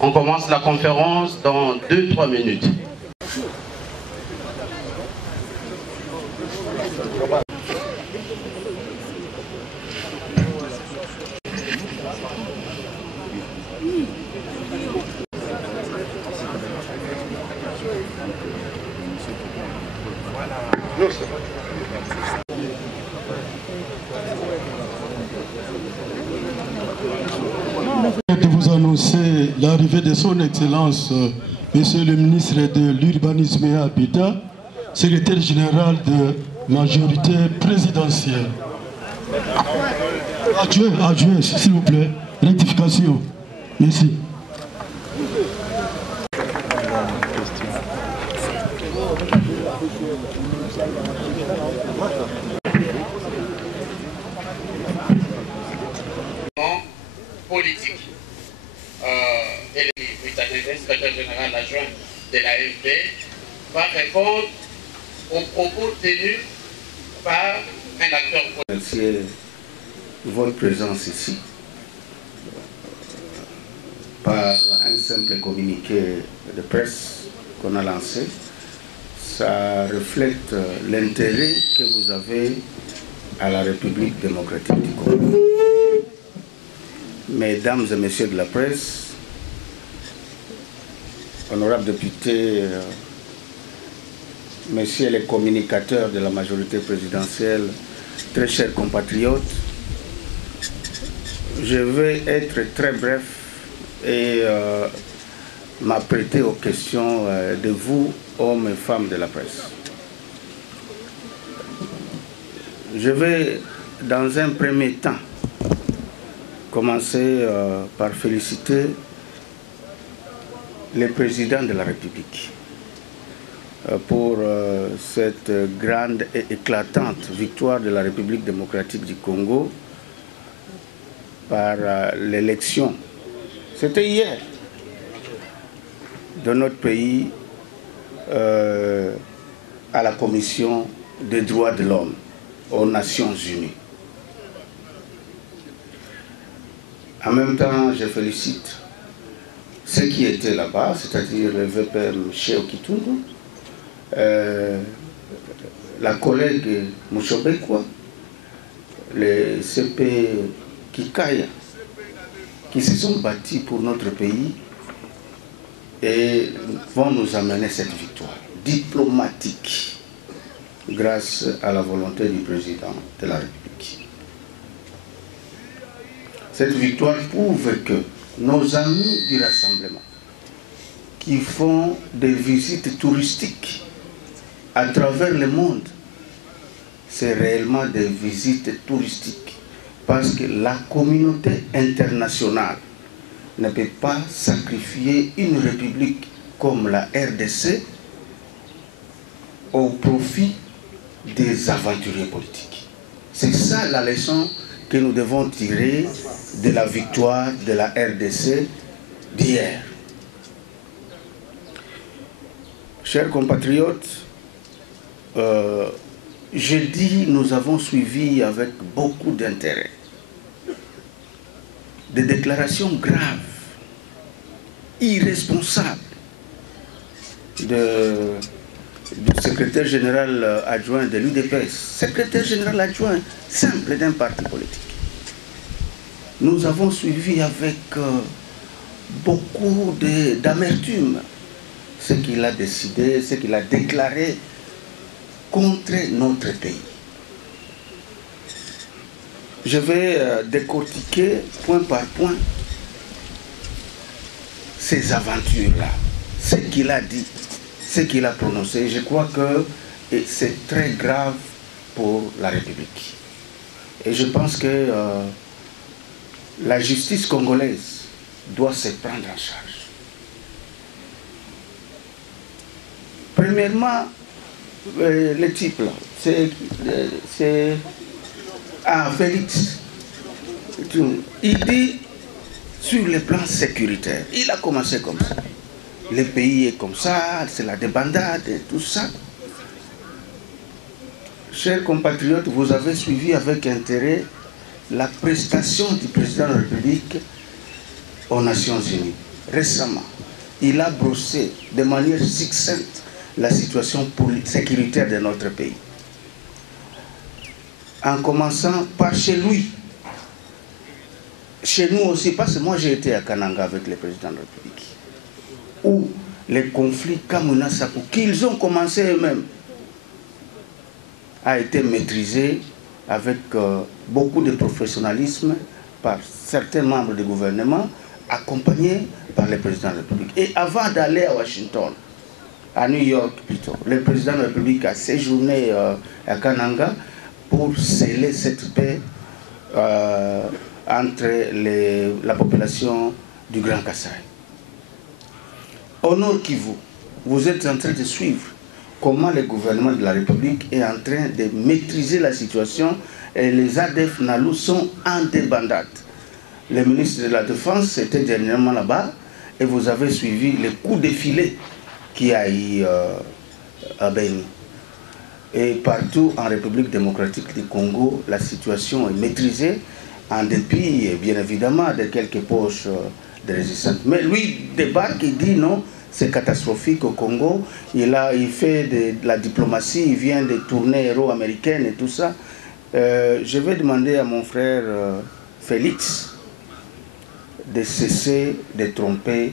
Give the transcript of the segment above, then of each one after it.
On commence la conférence dans 2-3 minutes. De vous annoncer l'arrivée de son Excellence, Monsieur le ministre de l'Urbanisme et Habitat, secrétaire général de majorité présidentielle. Adjoint, s'il vous plaît, rectification. Merci. Politique. Et le secrétaire général adjoint de l'AFP va répondre aux propos tenus par un acteur politique. Merci votre présence ici par un simple communiqué de presse qu'on a lancé. Ça reflète l'intérêt que vous avez à la République démocratique du Congo. Mesdames et messieurs de la presse, honorables députés, messieurs les communicateurs de la majorité présidentielle, très chers compatriotes, je vais être très bref et m'apprêter aux questions de vous, hommes et femmes de la presse. Je vais, dans un premier temps, commencer par féliciter le président de la République pour cette grande et éclatante victoire de la République démocratique du Congo par l'élection. C'était hier de notre pays à la Commission des droits de l'homme aux Nations Unies. En même temps, je félicite ceux qui étaient là-bas, c'est-à-dire le VPM Cheo Kitundu, la collègue Mouchobekwa, le CP Kikaya, qui se sont battus pour notre pays et vont nous amener cette victoire diplomatique grâce à la volonté du président de la République. Cette victoire prouve que nos amis du rassemblement qui font des visites touristiques à travers le monde, c'est réellement des visites touristiques parce que la communauté internationale ne peut pas sacrifier une république comme la RDC au profit des aventuriers politiques. C'est ça la leçon que nous devons tirer de la victoire de la RDC d'hier. Chers compatriotes, jeudi, nous avons suivi avec beaucoup d'intérêt des déclarations graves, irresponsables du secrétaire général adjoint de l'UDPS, secrétaire général adjoint simple d'un parti politique. Nous avons suivi avec beaucoup d'amertume ce qu'il a décidé, ce qu'il a déclaré contre notre pays. Je vais décortiquer point par point ces aventures-là, ce qu'il a dit, ce qu'il a prononcé. Je crois que c'est très grave pour la République. Et je pense que la justice congolaise doit se prendre en charge. Premièrement, le type là, c'est Félix. Il dit sur le plan sécuritaire, il a commencé comme ça. Le pays est comme ça, c'est la débandade et tout ça. Chers compatriotes, vous avez suivi avec intérêt la prestation du président de la République aux Nations Unies. Récemment, il a brossé de manière succincte la situation sécuritaire de notre pays. En commençant par chez lui. Chez nous aussi, parce que moi j'ai été à Kananga avec le président de la République, où les conflits Kamuna Sakou, qu'ils ont commencé eux-mêmes, a été maîtrisé avec beaucoup de professionnalisme par certains membres du gouvernement, accompagnés par le président de la République. Et avant d'aller à Washington, à New York plutôt, le président de la République a séjourné à Kananga pour sceller cette paix entre la population du Grand Kasaï. Au Nord Kivu, vous êtes en train de suivre comment le gouvernement de la République est en train de maîtriser la situation et les ADF Nalou sont en débandade. Le ministre de la Défense était dernièrement là-bas et vous avez suivi le coup de filet qu'il y a eu à Beni. Et partout en République démocratique du Congo, la situation est maîtrisée en dépit, bien évidemment, de quelques poches de résistance. Mais lui débarque et dit non, c'est catastrophique au Congo. Il fait de la diplomatie, il vient de tournées héros-américaines et tout ça. Je vais demander à mon frère Félix de cesser de tromper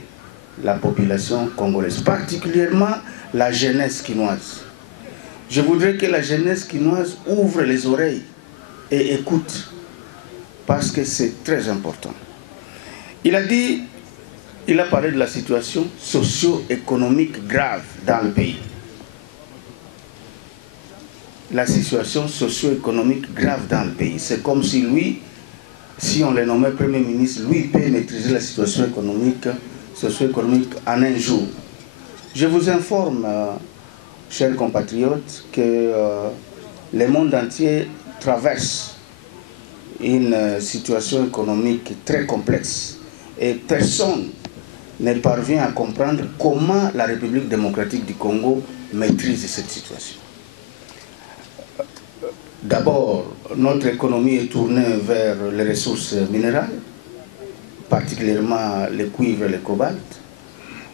la population congolaise, particulièrement la jeunesse quinoise. Je voudrais que la jeunesse quinoise ouvre les oreilles et écoute, parce que c'est très important. Il a parlé de la situation socio-économique grave dans le pays. La situation socio-économique grave dans le pays. C'est comme si lui, si on le nommait Premier ministre, lui peut maîtriser la situation socio-économique en un jour. Je vous informe, chers compatriotes, que le monde entier traverse une situation économique très complexe et personne ne parvient à comprendre comment la République démocratique du Congo maîtrise cette situation. D'abord, notre économie est tournée vers les ressources minérales, particulièrement le cuivre et le cobalt.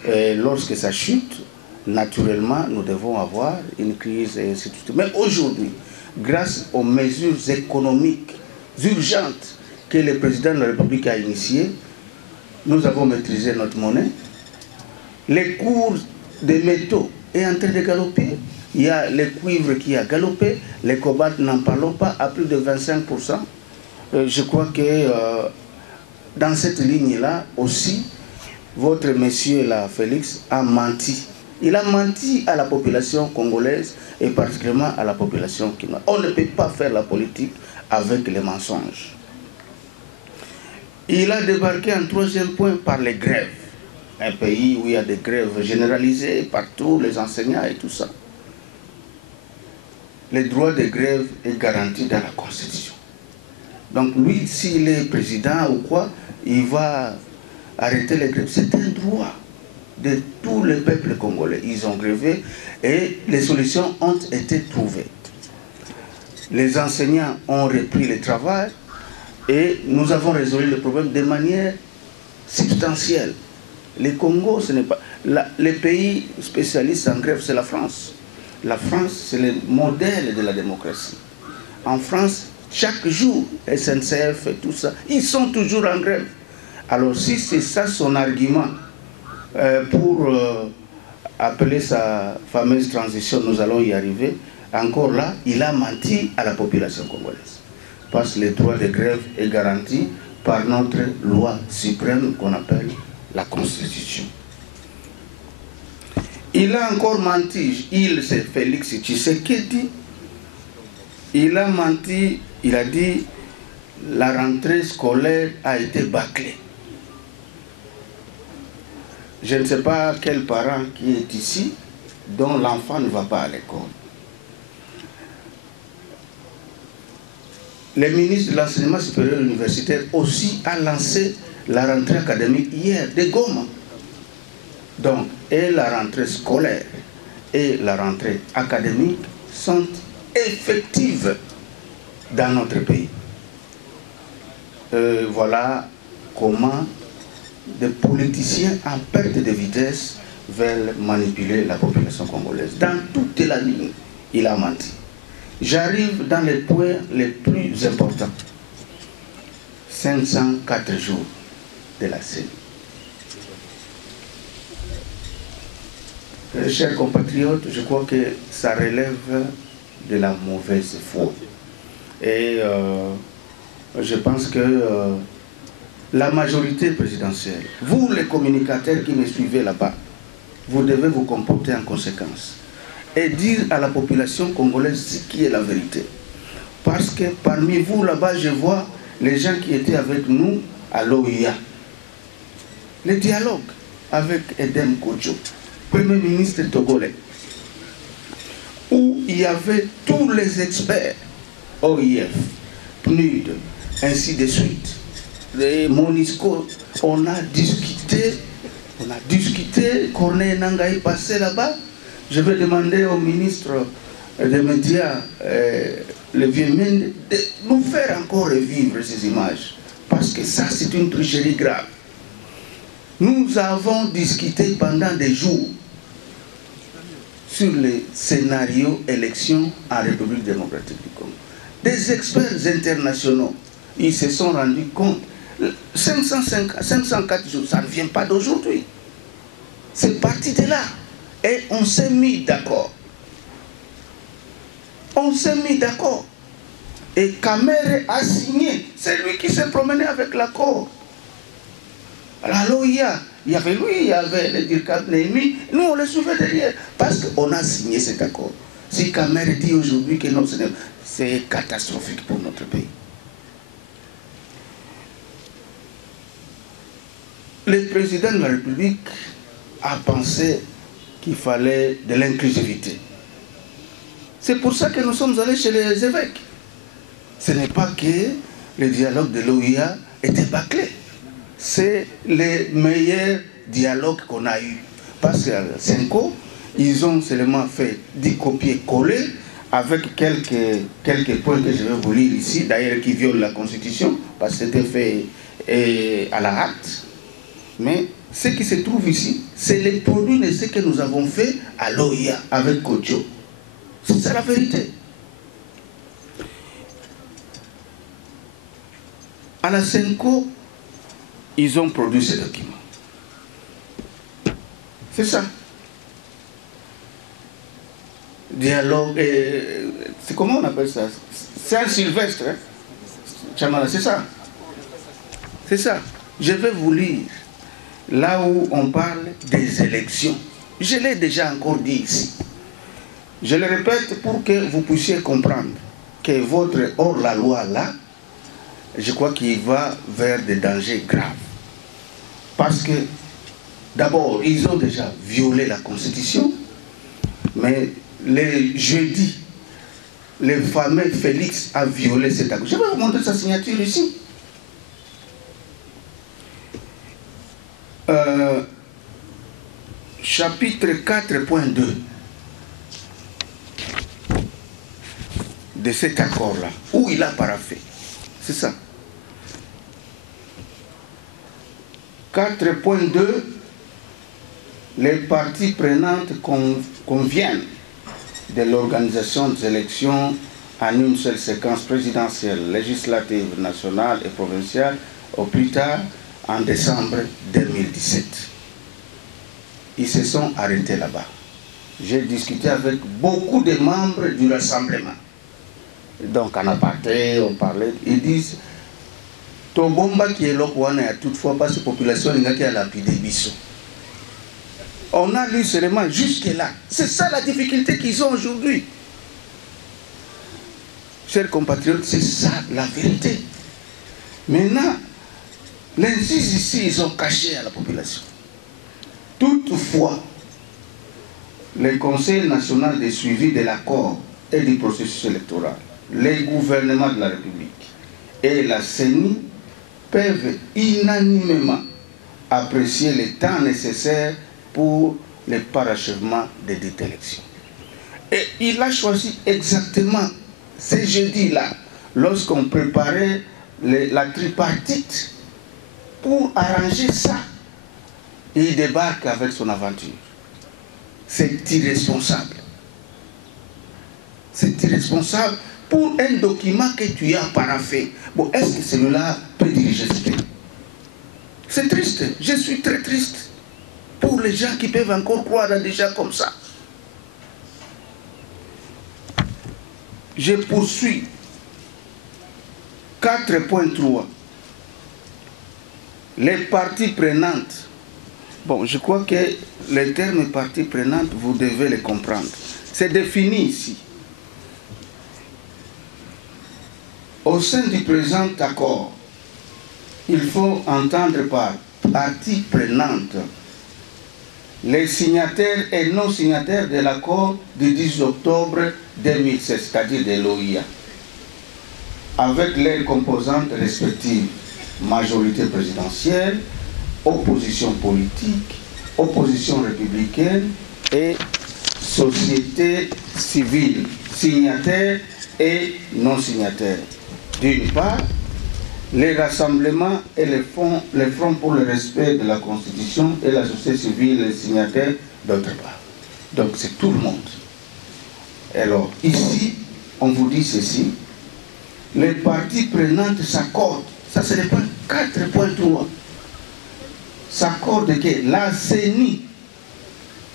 Et lorsque ça chute, naturellement, nous devons avoir une crise et ainsi de suite. Mais aujourd'hui, grâce aux mesures économiques urgentes que le président de la République a initiées, nous avons maîtrisé notre monnaie. Les cours des métaux est en train de galoper. Il y a le cuivre qui a galopé, le cobalt, n'en parlons pas, à plus de 25%. Je crois que dans cette ligne-là aussi, votre monsieur là, Félix, a menti. Il a menti à la population congolaise et particulièrement à la population quinoise. On ne peut pas faire la politique avec les mensonges. Il a débarqué en troisième point par les grèves. Un pays où il y a des grèves généralisées partout, les enseignants et tout ça. Le droit de grève est garanti dans la Constitution. Donc lui, s'il est président ou quoi, il va arrêter les grèves. C'est un droit de tout le peuple congolais. Ils ont grévé et les solutions ont été trouvées. Les enseignants ont repris le travail et nous avons résolu le problème de manière substantielle. Le Congo, ce n'est pas... le pays spécialiste en grève, c'est la France. La France, c'est le modèle de la démocratie. En France, chaque jour, SNCF et tout ça, ils sont toujours en grève. Alors si c'est ça son argument pour appeler sa fameuse transition, nous allons y arriver, encore là, il a menti à la population congolaise. Parce que le droit de grève est garanti par notre loi suprême qu'on appelle la Constitution. Il a encore menti, c'est Félix Tshisekedi, il a menti, il a dit la rentrée scolaire a été bâclée. Je ne sais pas quel parent qui est ici dont l'enfant ne va pas à l'école. Le ministre de l'Enseignement supérieur universitaire aussi a lancé la rentrée académique hier de Goma. Donc, et la rentrée scolaire et la rentrée académique sont effectives dans notre pays. voilà comment des politiciens en perte de vitesse veulent manipuler la population congolaise. Dans toute la ligne, il a menti. J'arrive dans les points les plus importants. 504 jours de la CENI. Chers compatriotes, je crois que ça relève de la mauvaise foi. Et je pense que la majorité présidentielle, vous les communicateurs qui me suivez là-bas, vous devez vous comporter en conséquence et dire à la population congolaise ce qui est la vérité. Parce que parmi vous là-bas, je vois les gens qui étaient avec nous à l'OIA. Le dialogue avec Edem Kodjo, Premier ministre togolais, où il y avait tous les experts, OIF, PNUD, ainsi de suite, les MONUSCO, on a discuté, Corneille Nangaa est passé là-bas. Je vais demander au ministre des médias, le vieux Mende, de nous faire encore revivre ces images, parce que ça c'est une tricherie grave. Nous avons discuté pendant des jours sur les scénarios élections en République démocratique du Congo. Des experts internationaux, ils se sont rendus compte. 504 jours, ça ne vient pas d'aujourd'hui. C'est parti de là. Et on s'est mis d'accord. On s'est mis d'accord. Et Kamere a signé. C'est lui qui s'est promené avec l'accord. À l'OIA, il y avait lui, il y avait le Dirkab Nehemi. Nous, on le suivait derrière. Parce qu'on a signé cet accord. Si Kamere dit aujourd'hui que non, c'est catastrophique pour notre pays. Le président de la République a pensé qu'il fallait de l'inclusivité. C'est pour ça que nous sommes allés chez les évêques. Ce n'est pas que le dialogue de l'OIA était bâclé. C'est le meilleur dialogue qu'on a eu. Parce qu'à Senko, ils ont seulement fait des copier-coller avec quelques points que je vais vous lire ici, d'ailleurs qui violent la Constitution, parce que c'était fait à la hâte. Mais ce qui se trouve ici, c'est le produit de ce que nous avons fait à l'OIA avec Kodjo. C'est ça la vérité. À la Senko, ils ont produit ces documents. C'est ça. Dialogue, c'est comment on appelle ça? Saint-Sylvestre, hein? Chamala, c'est ça. C'est ça. Je vais vous lire. Là où on parle des élections. Je l'ai déjà encore dit ici. Je le répète pour que vous puissiez comprendre que votre hors-la-loi là, je crois qu'il va vers des dangers graves. Parce que, d'abord, ils ont déjà violé la Constitution, mais le jeudi, le fameux Félix a violé cet accord. Je vais vous montrer sa signature ici. Chapitre 4.2 de cet accord-là, où il a paraphé. C'est ça. 4.2, les parties prenantes conviennent de l'organisation des élections en une seule séquence présidentielle, législative, nationale et provinciale, au plus tard en décembre 2017. Ils se sont arrêtés là-bas. J'ai discuté avec beaucoup de membres du rassemblement. Donc en aparté, on parlait, ils disent Tobomba qui est là toutefois pas cette population qui a lapidé Bissot. On a lu seulement jusque-là. C'est ça la difficulté qu'ils ont aujourd'hui. Chers compatriotes, c'est ça la vérité. Maintenant, les juges ici, ils ont caché à la population. Toutefois, le Conseil national de suivi de l'accord et du processus électoral, les gouvernements de la République et la CENI peuvent unanimement apprécier le temps nécessaire pour le parachèvement de dites élections. Et il a choisi exactement ce jeudi-là, lorsqu'on préparait la tripartite pour arranger ça. Et il débarque avec son aventure. C'est irresponsable. C'est irresponsable pour un document que tu as paraphé. Bon, est-ce que celui-là peut diriger ce pays? C'est triste. Je suis très triste pour les gens qui peuvent encore croire à des gens comme ça. Je poursuis. 4.3. Les parties prenantes. Bon, je crois que les termes parties prenantes, vous devez les comprendre. C'est défini ici. Au sein du présent accord, il faut entendre par parties prenantes les signataires et non signataires de l'accord du 10 octobre 2016, c'est-à-dire de l'OIA, avec leurs composantes respectives, majorité présidentielle, opposition politique, opposition républicaine et société civile, signataires et non signataires. D'une part, les rassemblements et les fronts pour le respect de la Constitution et la société civile et signataires d'autre part. Donc c'est tout le monde. Alors ici, on vous dit ceci, les parties prenantes s'accordent, ça c'est le point 4.3, s'accordent que la CENI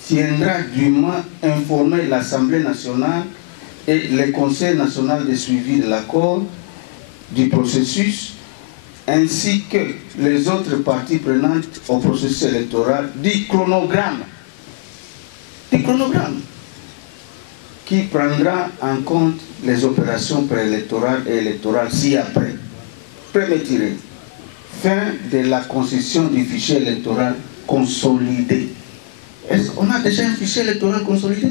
tiendra dûment informer l'Assemblée nationale et le Conseil national de suivi de l'accord du processus ainsi que les autres parties prenantes au processus électoral du chronogramme qui prendra en compte les opérations préélectorales et électorales ci-après. Premier tiré, fin de la constitution du fichier électoral consolidé. Est-ce qu'on a déjà un fichier électoral consolidé?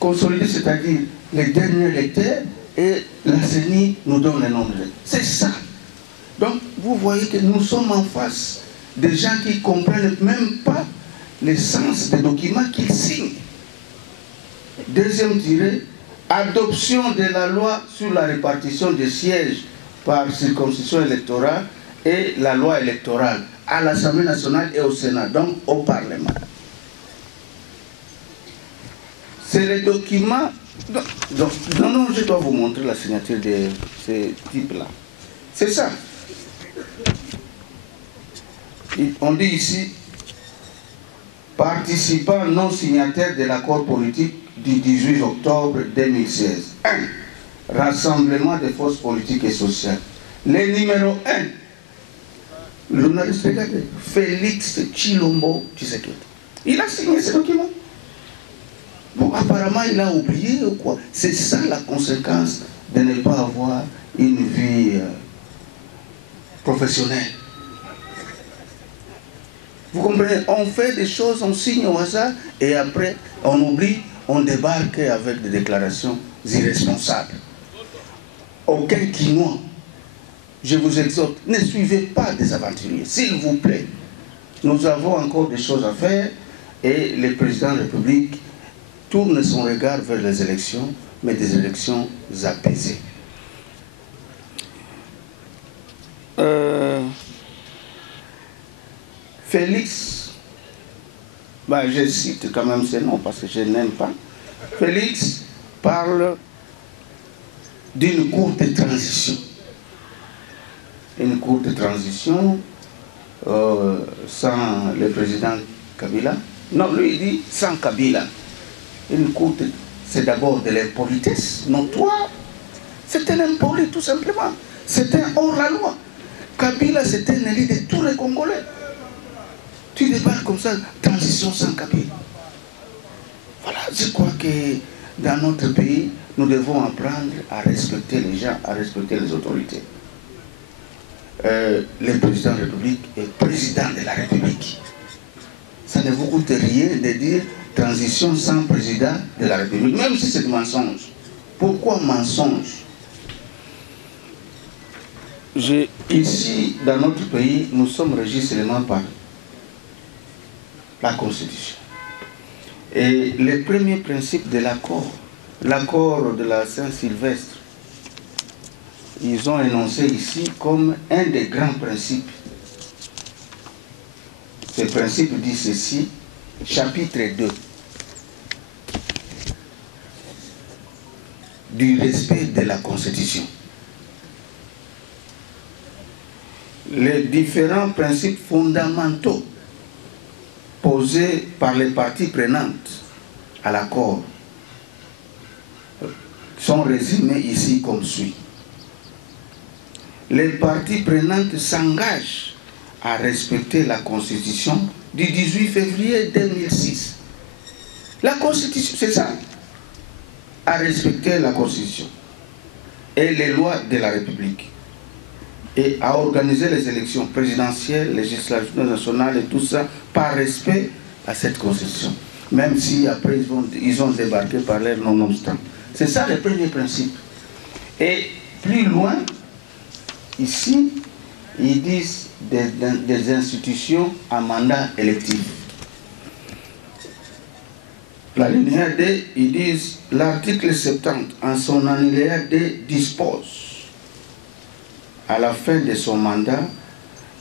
Consolidé, c'est-à-dire les derniers électeurs et la CENI nous donne le nombre. C'est ça. Donc, vous voyez que nous sommes en face des gens qui ne comprennent même pas le sens des documents qu'ils signent. Deuxième tiré, adoption de la loi sur la répartition des sièges par circonscription électorale et la loi électorale à l'Assemblée nationale et au Sénat, donc au Parlement. C'est les documents... Non, je dois vous montrer la signature de ces types-là. C'est ça. On dit ici, participants non signataires de l'accord politique du 18 octobre 2016. 1. Rassemblement des forces politiques et sociales. Le numéro 1, le journaliste, regardez, Félix Tshilombo Tshisekedi. Il a signé ce document. Bon, apparemment, il a oublié ou quoi? C'est ça la conséquence de ne pas avoir une vie professionnelle. Vous comprenez? On fait des choses, on signe au hasard, et après, on oublie, on débarque avec des déclarations irresponsables. Aucun Quinois, je vous exhorte, ne suivez pas des aventuriers, s'il vous plaît. Nous avons encore des choses à faire, et le président de la République tourne son regard vers les élections, mais des élections apaisées. Félix, je cite quand même ces noms parce que je n'aime pas. Félix parle d'une courte transition. Une courte transition sans le président Kabila. Non, lui il dit sans Kabila. Une courte, c'est d'abord de l'impolitesse notoire. C'est un impoli tout simplement. C'est un hors-la-loi. Kabila, c'est un élu de tous les Congolais. Tu débarques comme ça, transition sans Kabila. Voilà, je crois que dans notre pays, nous devons apprendre à respecter les gens, à respecter les autorités. Le président de la République est président de la République. Ça ne vous coûte rien de dire transition sans président de la République, même si c'est du mensonge. Pourquoi mensonge? Ici, dans notre pays, nous sommes régis seulement par la Constitution. Et le premier principe de l'accord de la Saint-Sylvestre, ils ont énoncé ici comme un des grands principes. Ce principe dit ceci, chapitre 2, du respect de la Constitution. Les différents principes fondamentaux posés par les parties prenantes à l'accord sont résumés ici comme suit. Les parties prenantes s'engagent à respecter la Constitution du 18 février 2006. La Constitution, c'est ça, à respecter la Constitution et les lois de la République et à organiser les élections présidentielles, législatives nationales et tout ça par respect à cette Constitution. Même si après ils ont débarqué par l'air non-obstant. C'est ça le premier principe. Et plus loin, ici, ils disent des institutions à mandat électif. L'alinéa D, ils disent l'article 70 en son alinéa D dispose à la fin de son mandat,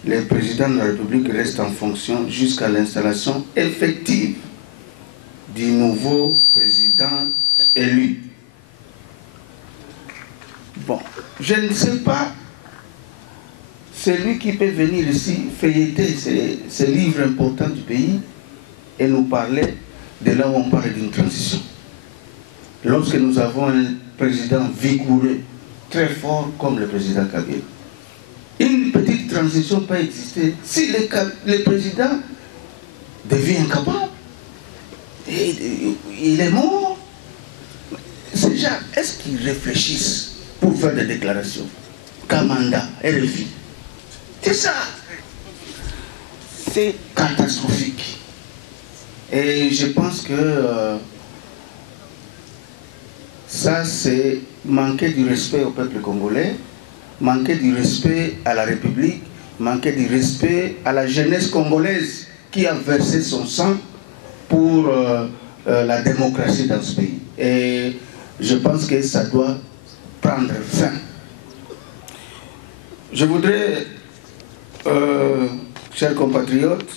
le président de la République reste en fonction jusqu'à l'installation effective du nouveau président élu. Bon, je ne sais pas, celui qui peut venir ici feuilleter ces livres importants du pays et nous parler de là où on parle d'une transition. Lorsque nous avons un président vigoureux, très fort comme le président Kabila, une petite transition peut exister si le président devient incapable. Et il est mort. Ces gens, est-ce qu'ils réfléchissent pour faire des déclarations? Kamanda, RFI. C'est ça. C'est catastrophique. Et je pense que ça, c'est manquer du respect au peuple congolais, manquer du respect à la République, manquer du respect à la jeunesse congolaise qui a versé son sang pour la démocratie dans ce pays. Et je pense que ça doit prendre fin. Je voudrais, chers compatriotes,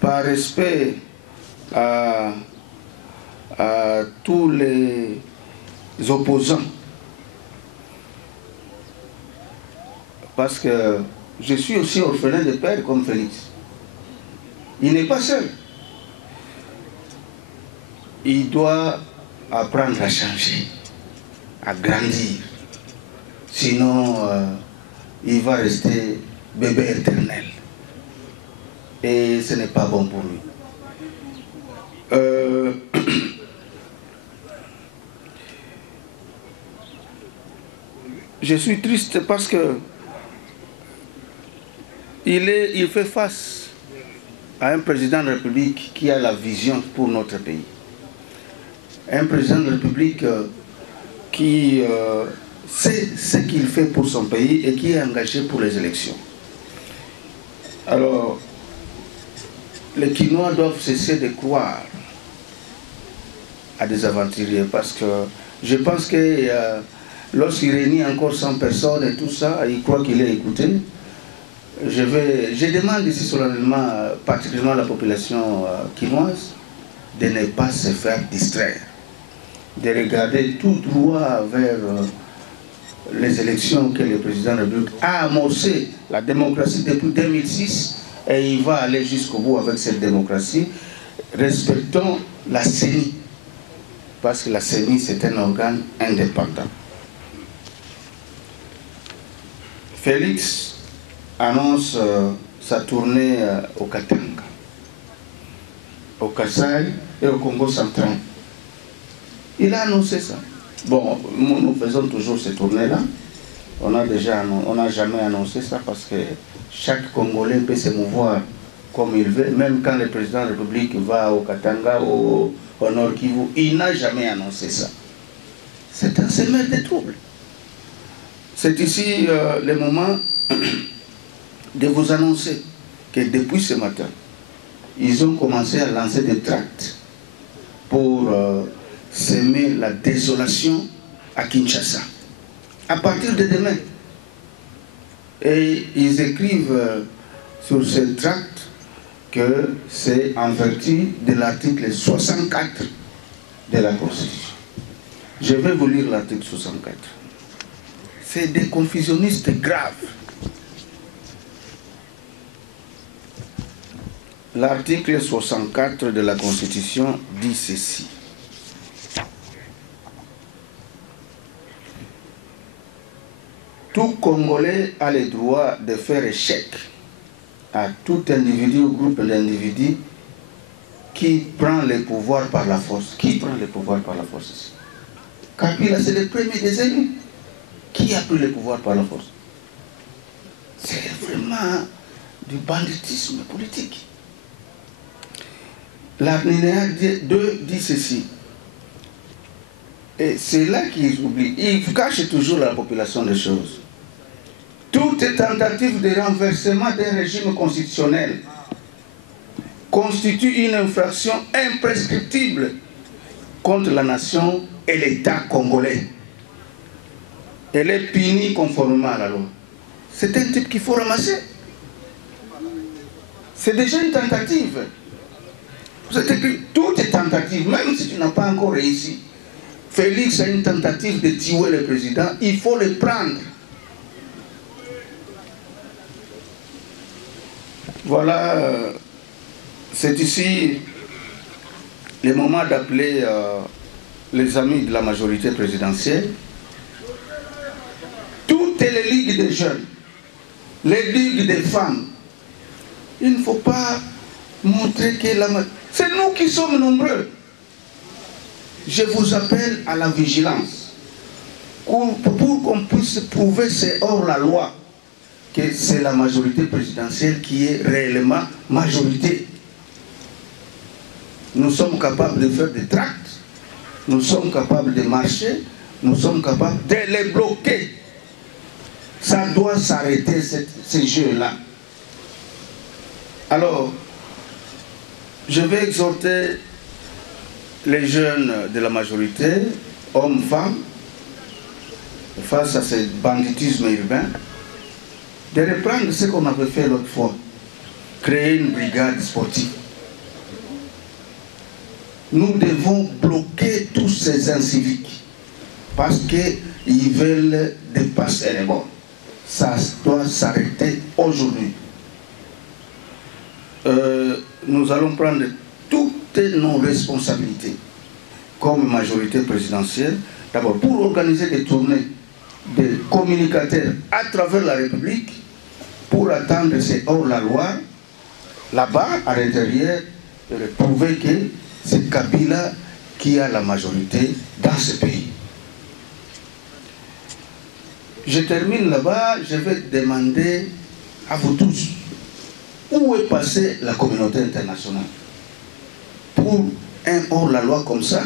par respect à tous les opposants, parce que je suis aussi orphelin de père comme Félix. Il n'est pas seul. Il doit apprendre à changer, à grandir. Sinon, il va rester bébé éternel. Et ce n'est pas bon pour lui. Je suis triste parce que il fait face à un président de la République qui a la vision pour notre pays. Un président de la République qui sait ce qu'il fait pour son pays et qui est engagé pour les élections. Alors, les Quinois doivent cesser de croire à des aventuriers parce que je pense que lorsqu'il réunit encore 100 personnes et tout ça, il croit qu'il est écouté. Je demande ici solennellement, particulièrement à la population quinoise, de ne pas se faire distraire, de regarder tout droit vers les élections que le président de la République a amorcé la démocratie depuis 2006 et il va aller jusqu'au bout avec cette démocratie. Respectons la CENI, parce que la CENI c'est un organe indépendant. Félix annonce sa tournée au Katanga, au Kasaï et au Congo central. Il a annoncé ça. Bon, nous faisons toujours ces tournées-là. On n'a jamais annoncé ça parce que chaque Congolais peut se mouvoir comme il veut. Même quand le président de la République va au Katanga ou au Nord Kivu, il n'a jamais annoncé ça. C'est un semeur de troubles. C'est ici le moment de vous annoncer que depuis ce matin, ils ont commencé à lancer des tracts pour semer la désolation à Kinshasa, à partir de demain. Et ils écrivent sur ce tract que c'est en vertu de l'article 64 de la Constitution. Je vais vous lire l'article 64. C'est des confusionnistes graves. L'article 64 de la Constitution dit ceci. Tout Congolais a le droit de faire échec à tout individu ou groupe d'individus qui prend le pouvoir par la force. Qui prend le pouvoir par la force? Kabila, c'est le premier des élus. Qui a pris le pouvoir par la force? C'est vraiment du banditisme politique. L'alinéa 2 dit ceci. Et c'est là qu'ils oublient. Ils cachent toujours à la population des choses. Toute tentative de renversement d'un régime constitutionnel constitue une infraction imprescriptible contre la nation et l'État congolais. Elle est punie conformément à la loi. C'est un type qu'il faut ramasser. C'est déjà une tentative. Vous êtes écrit, toute tentative, même si tu n'as pas encore réussi. Félix a une tentative de tuer le président, il faut le prendre. Voilà, c'est ici le moment d'appeler les amis de la majorité présidentielle. Toutes les ligues des jeunes, les ligues des femmes, il ne faut pas montrer que c'est nous qui sommes nombreux. Je vous appelle à la vigilance pour qu'on puisse prouver c'est hors la loi que c'est la majorité présidentielle qui est réellement majorité. Nous sommes capables de faire des tracts, nous sommes capables de marcher, nous sommes capables de les bloquer. Ça doit s'arrêter, ces jeux-là. Alors, je vais exhorter les jeunes de la majorité, hommes, femmes, face à ce banditisme urbain, de reprendre ce qu'on avait fait l'autre fois, créer une brigade sportive. Nous devons bloquer tous ces inciviques parce qu'ils veulent dépasser les bords. Ça doit s'arrêter aujourd'hui. Nous allons prendre toutes nos responsabilités comme majorité présidentielle, d'abord pour organiser des tournées de communicateurs à travers la République pour attendre c'est hors la loi, là-bas, à l'intérieur, de prouver que c'est Kabila qui a la majorité dans ce pays. Je termine là-bas, je vais demander à vous tous, où est passée la communauté internationale pour un hors-la-loi comme ça,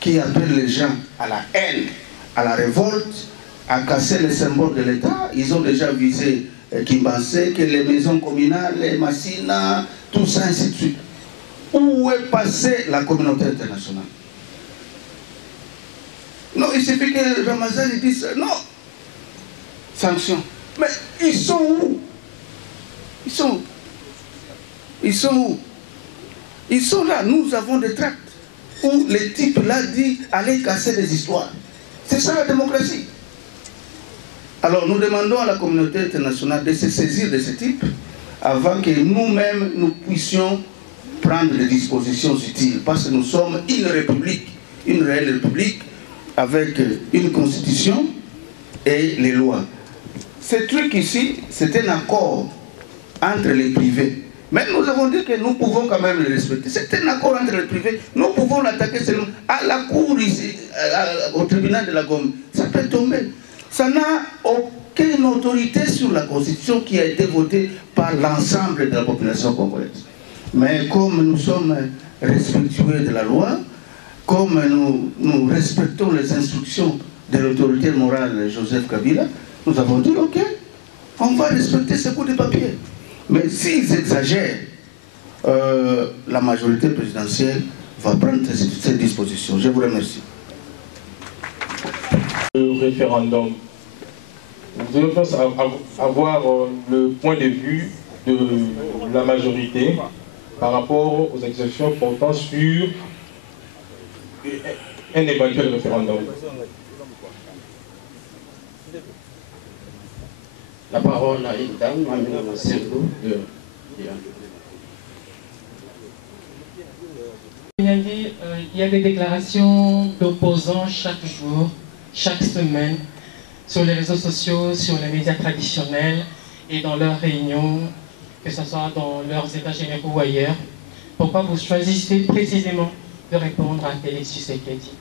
qui appelle les gens à la haine, à la révolte, à casser les symboles de l'État. Ils ont déjà visé Kimbansé, que les maisons communales, les Massina, tout ça, ainsi de suite. Où est passée la communauté internationale? Non, il suffit que Ramazan dise non. Sanctions. Mais ils sont où? Ils sont où? Ils sont où? Ils sont là. Nous avons des tracts où les types là disent allez casser des histoires. C'est ça la démocratie. Alors nous demandons à la communauté internationale de se saisir de ce type avant que nous-mêmes nous puissions prendre des dispositions utiles. Parce que nous sommes une république, une réelle république avec une constitution et les lois. Ce truc ici, c'est un accord entre les privés. Mais nous avons dit que nous pouvons quand même le respecter. C'est un accord entre les privés. Nous pouvons l'attaquer seulement à la cour ici, au tribunal de la Gombe. Ça peut tomber. Ça n'a aucune autorité sur la Constitution qui a été votée par l'ensemble de la population congolaise. Mais comme nous sommes respectueux de la loi, comme nous respectons les instructions de l'autorité morale Joseph Kabila, nous avons dit, ok, on va respecter ce coup de papier. Mais s'ils exagèrent, la majorité présidentielle va prendre ces dispositions. Je vous remercie. Le référendum. Vous devez avoir le point de vue de la majorité par rapport aux accusations portant sur un éventuel référendum. La parole à une dame, Mme Sergo de il y a des déclarations d'opposants chaque jour, chaque semaine, sur les réseaux sociaux, sur les médias traditionnels et dans leurs réunions, que ce soit dans leurs états généraux ou ailleurs. Pourquoi vous choisissez précisément de répondre à Félix Tshisekedi?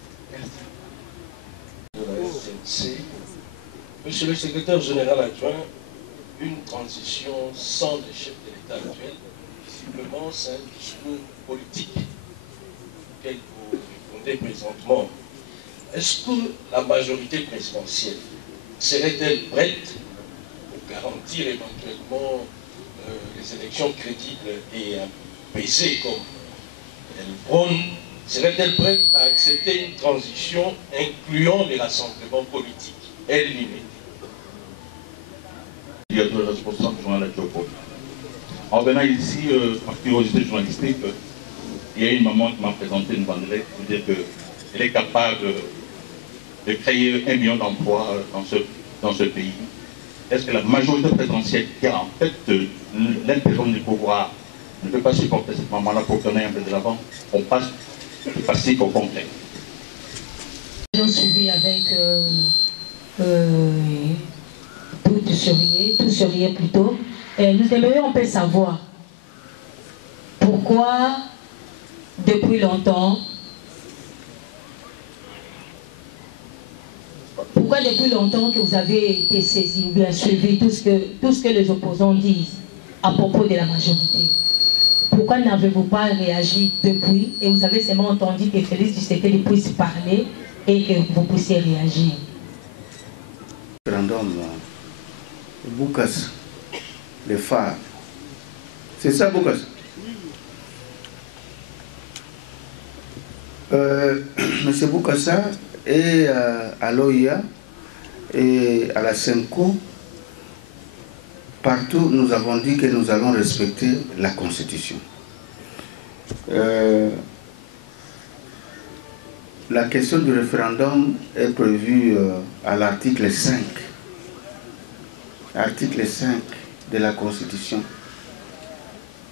Merci. Monsieur le secrétaire général adjoint, une transition sans le chef de l'État actuel, visiblement c'est un discours politique que vous répondez présentement. Est-ce que la majorité présidentielle serait-elle prête pour garantir éventuellement les élections crédibles et apaisées comme elle prône? Serait-elle prête à accepter une transition incluant les rassemblements politiques éliminés? Il y a le responsable du journal Ethiopie. En venant ici, par curiosité journalistique, il y a une maman qui m'a présenté une bandelette pour dire qu'elle est capable de créer 1 million d'emplois dans ce pays. Est-ce que la majorité présidentielle qui a en fait l'intérim du pouvoir ne peut pas supporter cette maman-là pour donner un peu de l'avant? On passe du passif au concret. Nous avons suivi avec tout souriait plutôt. Et nous aimerions un peu savoir pourquoi depuis longtemps que vous avez été saisi ou bien suivi tout ce que les opposants disent à propos de la majorité. Pourquoi n'avez-vous pas réagi depuis et vous avez seulement entendu que Félix Tshisekedi puisse parler et que vous puissiez réagir? Référendum, Boukas, les phares. C'est ça, Boukas? Monsieur Boukassa est à l'OIA et à la Senko. Partout, nous avons dit que nous allons respecter la Constitution. La question du référendum est prévue à l'article 5. Article 5 de la Constitution.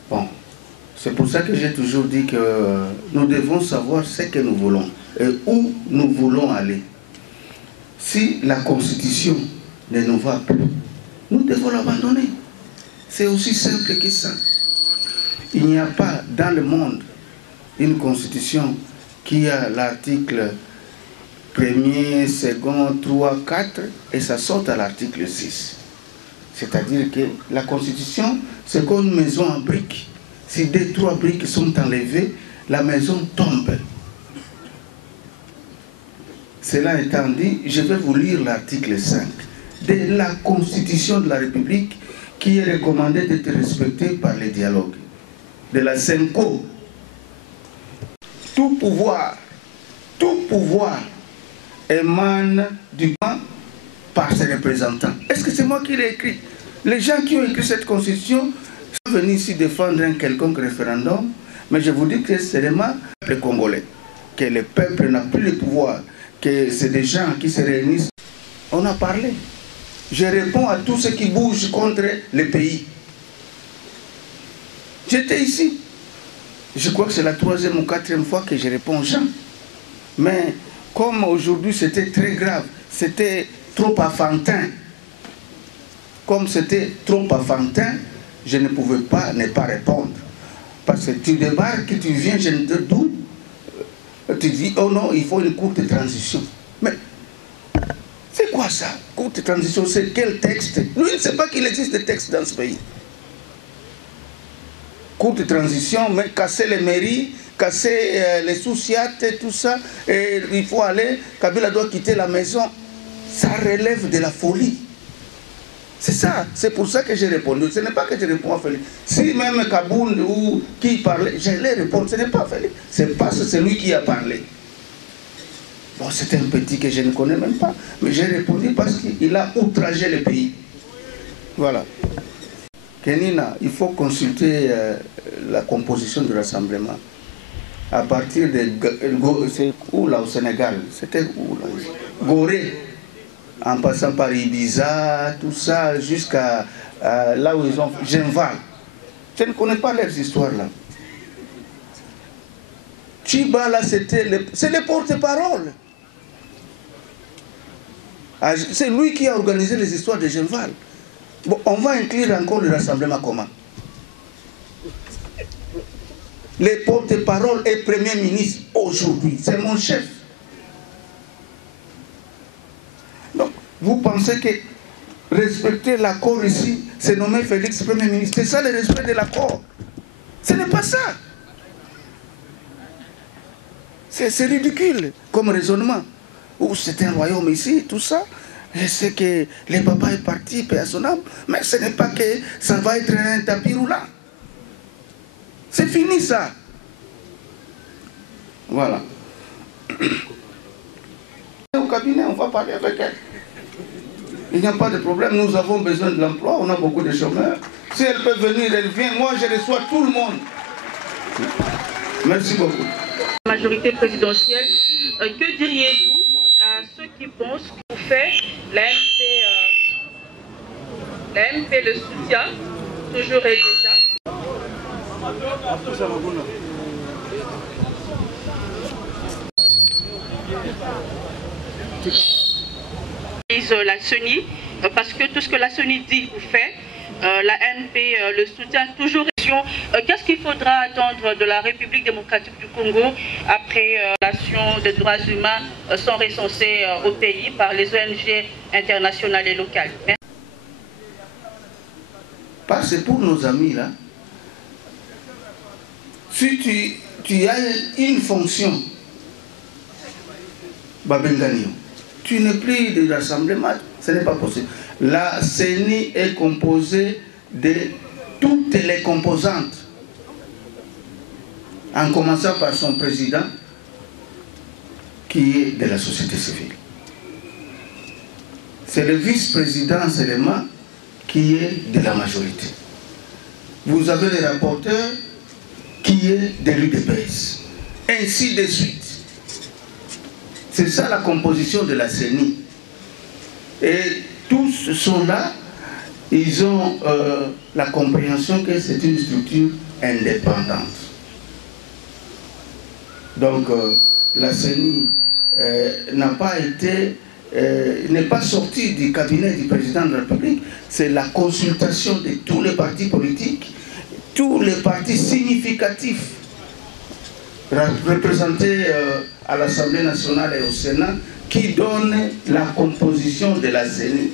Bon, c'est pour ça que j'ai toujours dit que nous devons savoir ce que nous voulons et où nous voulons aller. Si la Constitution ne nous va plus, nous devons l'abandonner. C'est aussi simple que ça. Il n'y a pas dans le monde une constitution qui a l'article 1er, 2, 3, 4 et ça saute à l'article 6. C'est-à-dire que la constitution, c'est comme une maison en briques. Si 2, 3 briques sont enlevées, la maison tombe. Cela étant dit, je vais vous lire l'article 5 de la Constitution de la République qui est recommandée d'être respectée par les dialogues. De la Senko. Tout pouvoir émane du plan par ses représentants. Est-ce que c'est moi qui l'ai écrit? Les gens qui ont écrit cette Constitution sont venus ici défendre un quelconque référendum, mais je vous dis que c'est vraiment le peuple congolais, que le peuple n'a plus le pouvoir, que c'est des gens qui se réunissent. On a parlé. Je réponds à tous ceux qui bougent contre le pays. J'étais ici. Je crois que c'est la 3e ou 4e fois que je réponds aux gens. Mais comme aujourd'hui c'était très grave, c'était trop enfantin. Comme c'était trop enfantin, je ne pouvais pas ne pas répondre. Parce que tu débarques, tu viens, je ne te doute. Tu dis, oh non, il faut une courte transition. Mais c'est quoi ça, courte transition? C'est quel texte? Lui, il ne sait pas qu'il existe des textes dans ce pays. Courte transition, mais casser les mairies, casser les sous-siates et tout ça, et il faut aller, Kabila doit quitter la maison. Ça relève de la folie. C'est ça, c'est pour ça que j'ai répondu. Ce n'est pas que je réponds à Félix. Si même Kabound ou qui parlait, j'allais répondre. Ce n'est pas Félix, c'est parce que c'est lui qui a parlé. Bon, c'était un petit que je ne connais même pas, mais j'ai répondu parce qu'il a outragé le pays. Voilà. Kenina, il faut consulter la composition du rassemblement. À partir de... C'est où là au Sénégal? C'était où là? Gorée. En passant par Ibiza, tout ça, jusqu'à là où ils ont... Genval. Je ne connais pas leurs histoires là. Chiba là, c'est les porte-parole. C'est lui qui a organisé les histoires de Genval. Bon, on va inclure encore le rassemblement comment? Les porte-parole et premier ministre aujourd'hui, c'est mon chef. Donc, vous pensez que respecter l'accord ici, c'est nommer Félix Premier ministre? C'est ça le respect de l'accord? Ce n'est pas ça. C'est ridicule comme raisonnement. Ou c'est un royaume ici, tout ça. Je sais que le papa est parti, paix à son âme, mais ce n'est pas que ça va être un tapis roulant. C'est fini ça. Voilà. Au cabinet, on va parler avec elle. Il n'y a pas de problème, nous avons besoin de l'emploi, on a beaucoup de chômeurs. Si elle peut venir, elle vient. Moi, je reçois tout le monde. Merci beaucoup. Majorité présidentielle, que diriez-vous à ceux qui pensent que vous faites la MP le soutien, toujours et déjà? La CENI, parce que tout ce que la CENI dit ou fait, la MP le soutient toujours. Qu'est-ce qu'il faudra attendre de la République démocratique du Congo après les violations des droits humains sont recensées au pays par les ONG internationales et locales? Parce que pour nos amis là, si tu as une fonction, tu n'es plus de rassemblement, ce n'est pas possible. La CENI est composée de toutes les composantes, en commençant par son président, qui est de la société civile. C'est le vice-président seulement qui est de la majorité. Vous avez le rapporteur qui est de l'UDPS, ainsi de suite. C'est ça la composition de la CENI. Et tous sont là, ils ont la compréhension que c'est une structure indépendante. Donc la CENI n'a pas été, n'est pas sortie du cabinet du président de la République. C'est la consultation de tous les partis politiques, tous les partis significatifs représentés à l'Assemblée nationale et au Sénat qui donnent la composition de la CENI.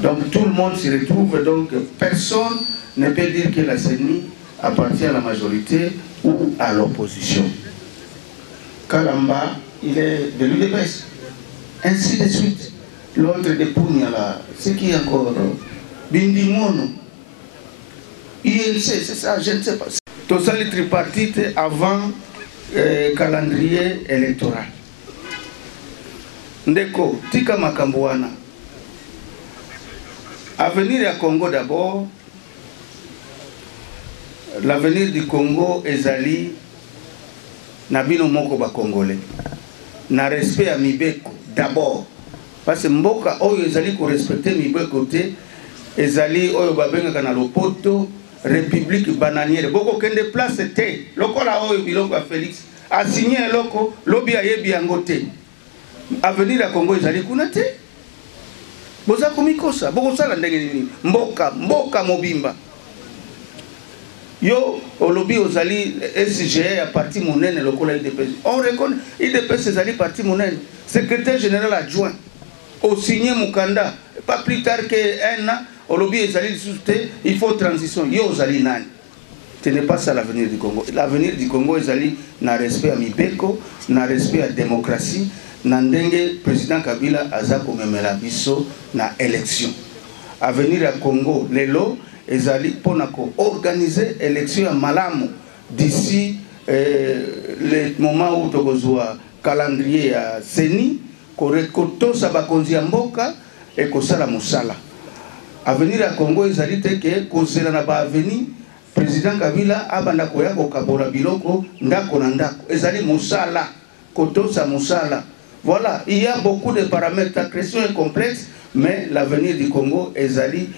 Donc tout le monde s'y retrouve, donc personne ne peut dire que la CENI appartient à la majorité ou à l'opposition. Kalamba, il est de l'UDPS, ainsi de suite. L'autre de Punyala, ce qui est encore Bindimono, INC, c'est ça, je ne sais pas. Tout ça, les tripartites avant calendrier électoral. Ndeko, Tika Makambouana. Avenir à Congo d'abord, l'avenir du Congo ezali nabino moko ba congolais. Na respect à Mibeko d'abord. Parce que mboka oyo ezali ko respecter Mibeko te, ezali oyo babenga na lopoto république bananière. Boko kende place te. Lokola oyo biloko a Félix a signé loko lobi ayebi yango te. Avenir à Congo ezali kuna te. Boza komikosa, boko sala ndenge nini? Mboka mobimba. Yo, olobi ozali SGA à parti monene lokola IDPS. On reconnaît IDPS ezali parti monene. Secrétaire général adjoint. Au signé Mukanda, pas plus tard qu'un an, olobi ezali soute, il faut transition. Yo ozali nani? Ce n'est pas ça l'avenir du Congo. L'avenir du Congo ezali na respect à Mibeko, na respect à démocratie. Nandenge président Kabila aza komemela biso na élection. Avenir à Congo lelo ezali pona ko organiser élection à malamu d'ici le moment où tokozwa calendrier à CENI kotosa bakonzi ya mboka et kosala musala. Avenir ya Congo ezali te ke kozela na ba avenir président Kabila abanda koya kokabola biloko ndako na ndako. Ezali musala, kotosa musala. Voilà, il y a beaucoup de paramètres. La question est complexe, mais l'avenir du Congo ezali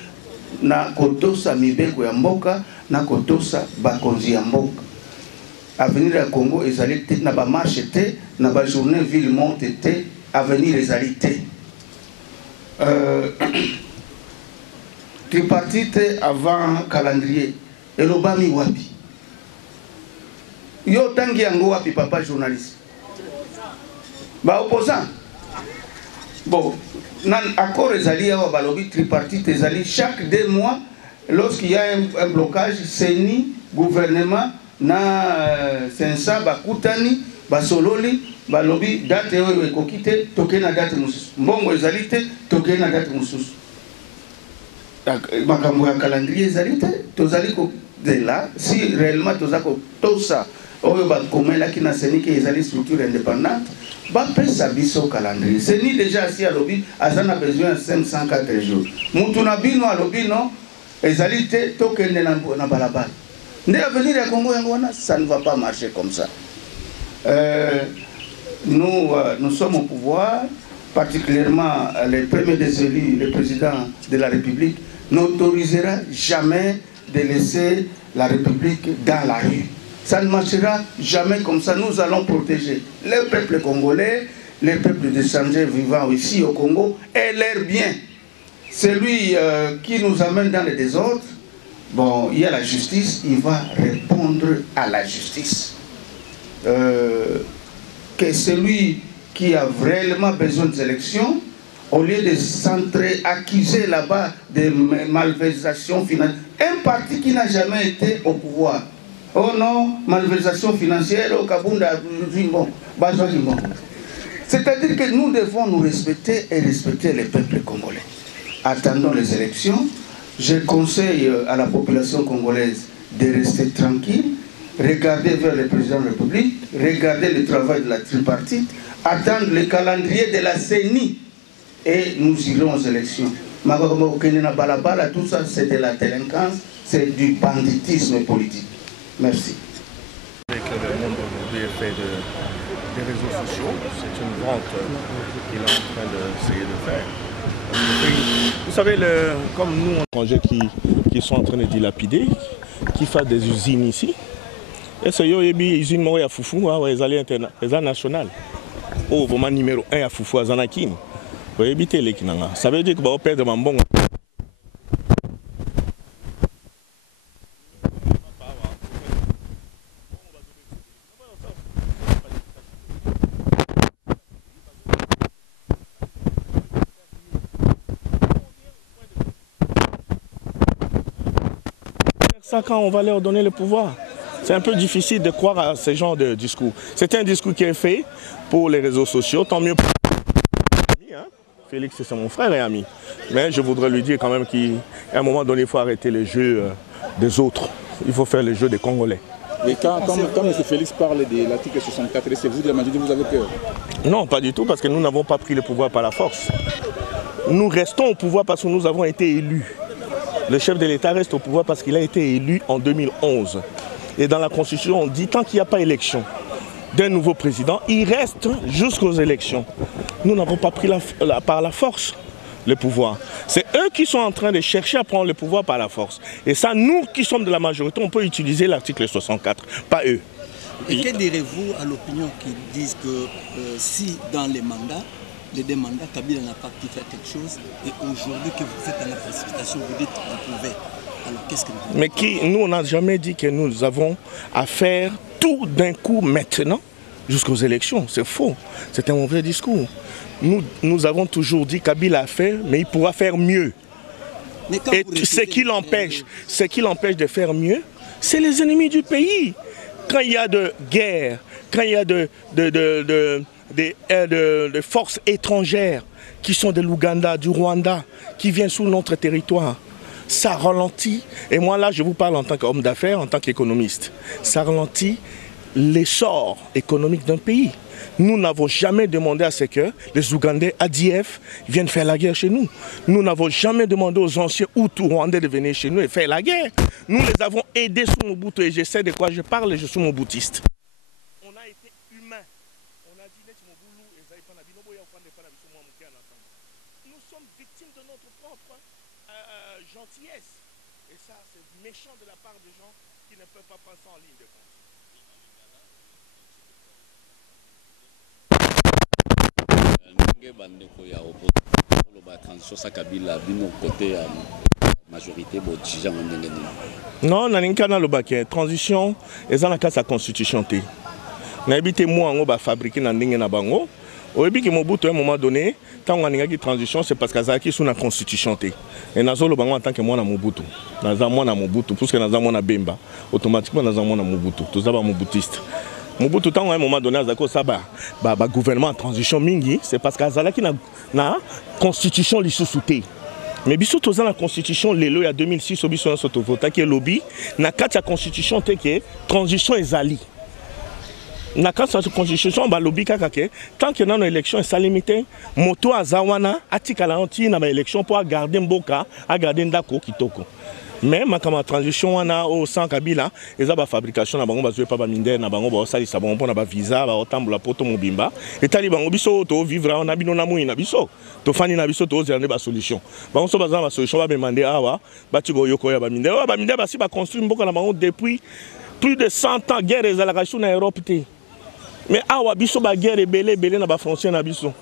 na kotosa mibeko ya mboka, na kotosa bakonzi ya mboka. Avenir ya Congo ezali te na ba marche te, na ba journée ville monte te, avenir ezali te. Tripartite avant calendrier. Elobami wapi? Yo tangi yango wapi papa journaliste? Ba opposant. Bon, nan accord ezali awa balobi tripartite ezali chaque 2 mois lorsqu'il y a un blocage, CENI, gouvernement na sensa bakutani basololi balobi date oyo ekokite toke na date mususu. Mbongo ezali te toke na date mususu. Makambo ya calendrier ezali te tozali ko de là si réellement tozako tosa oyo bakomelaki na CENI ke ezali structure indépendante ba pesa biso calendrier. CENI déjà si alobi azana besoin de 504 jours. Mutu na bino alobi non ezali te tokende na balabala. Nde avenir ya Congo yango wana ça ne va pas marcher comme ça. Nous sommes au pouvoir, particulièrement les premiers des élus, le président de la République n'autorisera jamais de laisser la République dans la rue. Ça ne marchera jamais comme ça. Nous allons protéger le peuple congolais, les peuples d'étrangers vivant ici au Congo et leurs biens. Celui qui nous amène dans le désordre, bon, il y a la justice, il va répondre à la justice. Que celui qui a vraiment besoin d'élections, au lieu de s'entrer, accuser là-bas de malversation financière, un parti qui n'a jamais été au pouvoir. Oh non, malversation financière, au Kabunda, c'est-à-dire que nous devons nous respecter et respecter les peuples congolais. Attendons les élections. Je conseille à la population congolaise de rester tranquille, regarder vers le président de la République, regarder le travail de la tripartite, attendre le calendrier de la CENI et nous irons aux élections. Tout ça, c'est de la délinquance, c'est du banditisme politique. Merci. Avec le monde aujourd'hui est fait des réseaux sociaux, c'est une vente qu'il est en train d'essayer de faire. Vous savez, comme nous, étrangers qui sont en train de dilapider, qui font des usines ici, et c'est une usine à Foufou, les alliés internationaux. Oh, vraiment numéro 1 à Foufou, à Zanakin. Vous évitez les Kinanga. Ça veut dire que vous perdez mon bon. Ça, quand on va leur donner le pouvoir, c'est un peu difficile de croire à ce genre de discours. C'est un discours qui est fait pour les réseaux sociaux, tant mieux pour lui. Félix, c'est mon frère et ami. Mais je voudrais lui dire quand même qu'à un moment donné, il faut arrêter les jeux des autres. Il faut faire les jeux des Congolais. Mais quand M. Félix parle de l'article 64, c'est vous de la majorité, vous avez peur? Non, pas du tout, parce que nous n'avons pas pris le pouvoir par la force. Nous restons au pouvoir parce que nous avons été élus. Le chef de l'État reste au pouvoir parce qu'il a été élu en 2011. Et dans la Constitution, on dit tant qu'il n'y a pas élection d'un nouveau président, il reste jusqu'aux élections. Nous n'avons pas pris par la force le pouvoir. C'est eux qui sont en train de chercher à prendre le pouvoir par la force. Et ça, nous qui sommes de la majorité, on peut utiliser l'article 64, pas eux. Et que direz-vous à l'opinion qui disent que si dans les mandats, les deux mandats, Kabila n'a pas pu faire quelque chose, et aujourd'hui que vous êtes dans la précipitation, vous dites que vous pouvez. Alors qu'est-ce que vous Mais nous, on n'a jamais dit que nous avons à faire tout d'un coup maintenant jusqu'aux élections. C'est faux. C'est un mauvais discours. Nous avons toujours dit Kabila a fait, mais il pourra faire mieux. Et ce qui l'empêche de faire mieux, c'est les ennemis du pays. Quand il y a de guerre, quand il y a des forces étrangères qui sont de l'Ouganda, du Rwanda, qui viennent sous notre territoire, ça ralentit. Et moi là, je vous parle en tant qu'homme d'affaires, en tant qu'économiste. Ça ralentit l'essor économique d'un pays. Nous n'avons jamais demandé à ce que les Ougandais, ADF, viennent faire la guerre chez nous. Nous n'avons jamais demandé aux anciens Hutus rwandais de venir chez nous et faire la guerre. Nous les avons aidés sous Mobutu et je sais de quoi je parle et je suis moboutiste. On a été humains. On a dit nous sommes victimes de notre propre gentillesse. Et ça, c'est méchant de la part des gens qui ne peuvent pas passer en ligne de compte. Non, la transition est dans la case de la constitution. N'habitez moi en bas fabriquer dans na bango. Au début que Mobutu à un moment donné, tant qu'on a une transition, c'est parce que qui sous la constitution. Et nous avons en tant que moi na Mobutu. Nous avons na Mobutu, parce que nous avons na Bemba. Automatiquement nous avons na Mobutu. Tous avons mobutistes. Mobutu tant à un moment donné, nous avons gouvernement en transition mingi, c'est parce que nous avons na constitution li sous-souté. Mais biso toza la constitution lelo ya 2006 au biso na soto vota qui est lobby na kati ya constitution te que transition ezali. Na kati ya constitution ba lobby kaka ke tant que na élection est limité moto azawana atikala anti na ba élection pour garder mboka, a garder ndako kitoko. Mais ma transition wana au sans Kabila eza ba fabrication na bango bazwe pa ba minde na bango ba sali sa bango na ba visa ba otambola poto mobimba et tali bango biso to vivre na bino na muina biso to fani na biso to zerande ba solution bango so bazana ba solution ba demander awa ba tigo yoko ya ba minde ba si ba construire mboka na bango depuis plus de 100 ans guerre ezalaka sur na Europe te mais awa biso ba guerre belé na ba français na biso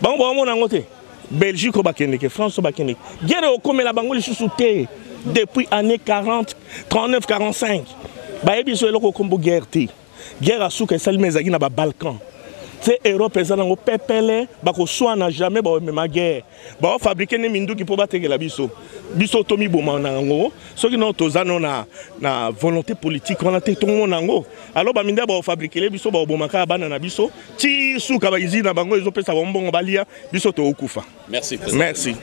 bango ba mona ngote Belgique ba keneke France ba keneke guerre o komela bango li sous te depuis années 40, 39, 45. Bah, et bien, c'est là qu'on peut guerre. Guerre à sous que celle mais na Balkan. C'est Europe et ça dans pepele, bah qu'on soit n'a jamais bah même guerre. Bah fabriquer des mindu qui peut battre la biso. Biso tomi boma nango. Ceux qui n'ont pas na volonté politique, on a tout le monde nango. Alors bah minda bah fabriquer les biso bah boma ka bana na biso. Ti sou ka ba izi na bango ils ont fait ça bon balia biso to okufa. Merci. Merci.